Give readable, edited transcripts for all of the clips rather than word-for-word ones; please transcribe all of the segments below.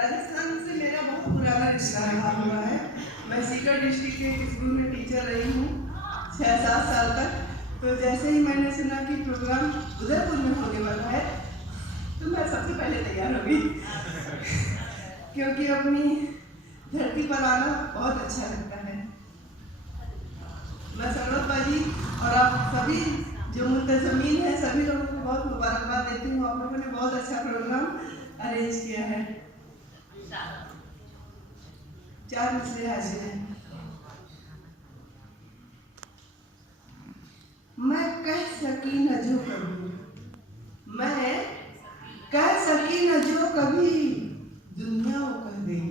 राजस्थान से मेरा बहुत पुराना रिश्ता रहा हुआ है। मैं सीकर डिस्ट्रिक्ट के एक स्कूल में टीचर रही हूँ 6-7 साल तक। तो जैसे ही मैंने सुना कि प्रोग्राम उदयपुर में होने वाला है तो मैं सबसे पहले तैयार हो गई क्योंकि अपनी धरती पर आना बहुत अच्छा लगता है। मैं सरोजबा जी और आप सभी जो मुंतजमीन हैं सभी लोगों को बहुत मुबारकबाद देती हूँ। आप लोगों ने बहुत अच्छा प्रोग्राम अरेंज किया है। 4 मिसरे हाजिर हैं। मैं कह सकी न जो कभी, मैं कह सकी न जो कभी दुनिया वो कह गई।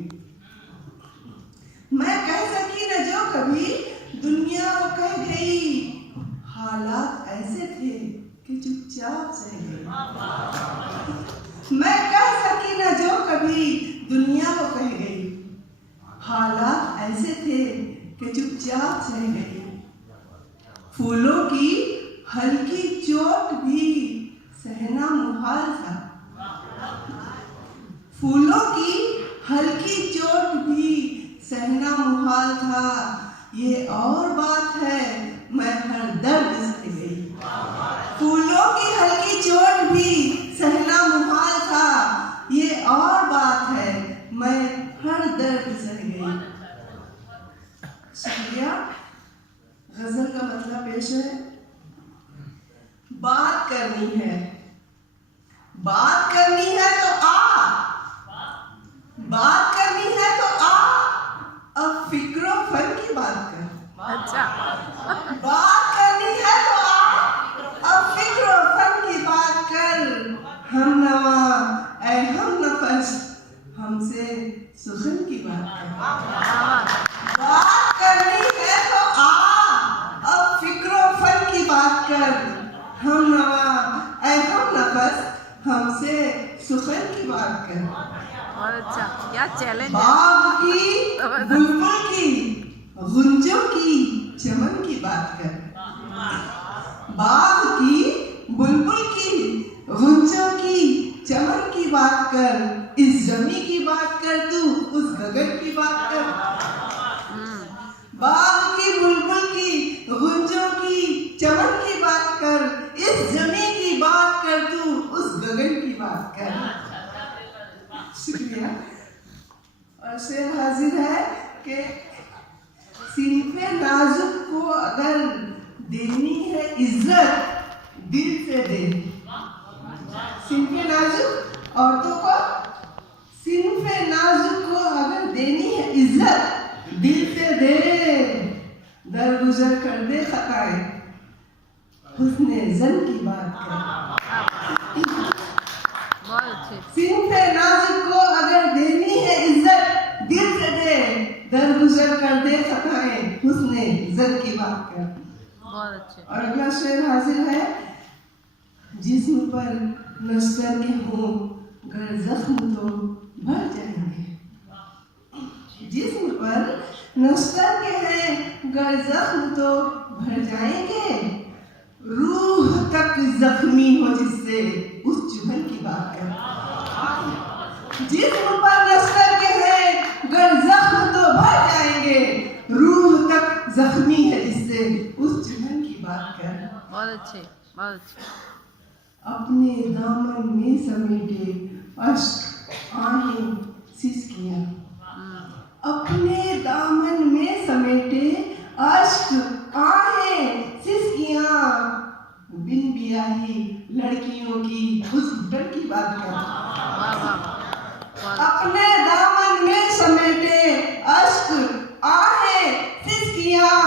मैं कह सकी न जो कभी दुनिया वो कह गई। हालात ऐसे थे कि चुपचाप सह गई। मैं कह सकी न जो कभी दुनिया वो कह गई। हालात ऐसे थे कि चुपचाप सह गई। फूलों की हल्की चोट भी सहना मुहाल था। फूलों की हल्की चोट भी सहना मुहाल था। ये और बात है मैं हर दर्द सह गई। फूलों की हल्की चोट भी सहना मुहाल था। ये और बात है मैं हर दर्द सह गई। शुक्रिया। गजल का मतलब पेश है। बात करनी है, बात करनी है तो आ, बात करनी है तो आ, अब फिक्रो फन की बात कर। अच्छा। बात करनी है तो आ, अब फिक्रो फन की बात कर। हम नवा ऐ हम नफस हमसे सुखन की बात कर। बात करनी है तो आ, अब फिक्रो फन की बात कर। हम नवा ऐ हम नफस हमसे सुखन की बात कर। और अच्छा क्या चैलेंज है। बाग की बुलबुल की गुंजों की चमन की बात कर। बाग की बुलबुल की गुंजों की चमन की बात कर। इस जमी की बात कर तू उस गगन की बात कर। बाग की बुलबुल की गुंजों की चमन की बात कर। इस जमी की बात कर तू उस गगन की बात कर। शुक्रिया। और शेर हाजिर है कि सिनफे नाजुक को अगर देनी है इज्जत दिल से दे। सिनफे नाजुक औरतों को, सिनफे नाजुक को अगर देनी है इज्जत दिल से दे। दरगुजर कर दे खताएं हुस्ने ज़न की बात कर। बहुत अच्छे। सिनफे नाजुक को अगर देनी है इज्जत दिल से दे। दरगुजर कर दे खताएं हुस्ने ज़न की बात कर। बहुत अच्छे। और अगला शेर हाजिर है। जिस्म पर नस्तर के हों गर जख्म तो भर जाएंगे। जिस्म पर नस्तर के हैं गर जख्म तो भर जाएंगे। रूह तक जख्मी हो जिससे उस चुभन की बात कर। जिस्म पर नस्तर के हैं गर जख्म तो भर जाएंगे। रूह तक जख्मी है जिससे उस चुभन की बात कर। बहुत अच्छे, बहुत अच्छे। अपने दामन में समेटे अश्क आहें सिसकियां। अपने दामन में समेटे अश्क आहें सिसकियां। बिन बियाही लड़कियों की उस घुटन की बात कर। अपने दामन में समेटे अश्क आहें सिसकियां।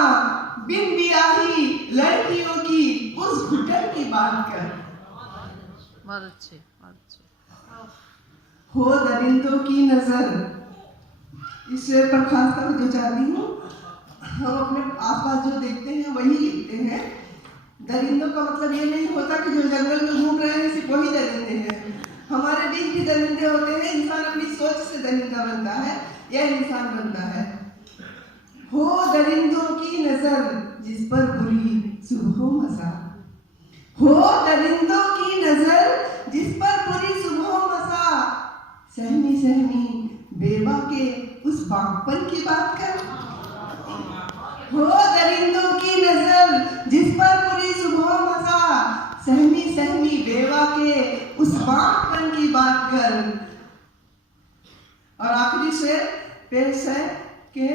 बिन बियाही लड़कियों की उस घुटन की बात कर। बहुत अच्छे, बहुत अच्छे। हो दरिंदों की नजर। इस शेर पर खास कर जो चाहती हूँ, हम अपने आसपास जो देखते हैं वही लिखते हैं। दरिंदों का मतलब ये नहीं होता कि जो जंगल में घूम रहे हैं सिर्फ वही दरिंदे हैं। हमारे बीच भी दरिंदे होते हैं। इंसान अपनी सोच से दरिंदा बनता है या इंसान बनता है। हो दरिंदों की नजर जिस पर बुरी सुबह मसा। हो दरिंदों की नजर जिस पर बुरी सुबह मसा। सहमी सहमी बेवा के उस बागपन की बात कर। हो दरिंदों की नजर जिस पर पूरी सुबह मजा, सहमी सहमी बेवा के उस बागपन की बात कर। और आखिरी शेर पेश है कि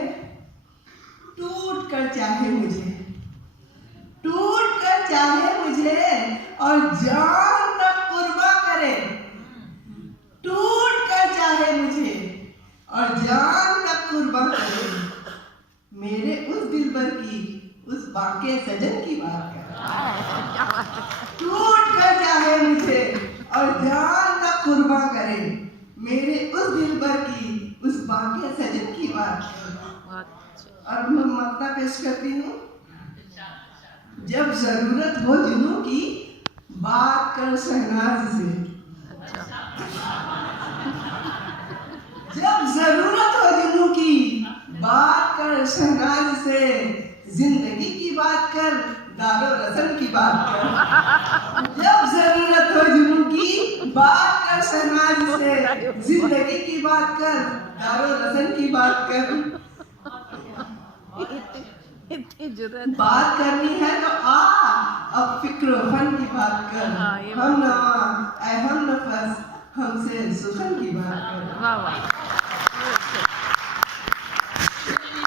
टूट कर चाहे मुझे, टूट कर चाहे मुझे और जान तक कुर्बा करे, टूट कर चाहे मुझे और जान तक कुर्बा करे, मेरे उस दिलबर की उस बाके सजन की बात कर। टूट कर चाहे मुझे और जान तक कुर्बा करे, मेरे उस दिलबर की उस बाके सजन की बात कर। और मैं मक्ता पेश करती हूँ। जब जरूरत हो जुनूं की बात कर शहनाज से, जब जरूरत हो जुनूं की बात कर शहनाज से, जिंदगी की बात कर दारो रसन की बात कर। जब जरूरत हो जुनूं की बात कर शहनाज से, जिंदगी की बात कर दारो रसन की बात कर। इतनी जरूरत बात करनी है तो आ, अब फिक्र फन की बात कर। हम नवा ऐ हम नफस हमसे सुखन की बात कर। वाह वाह।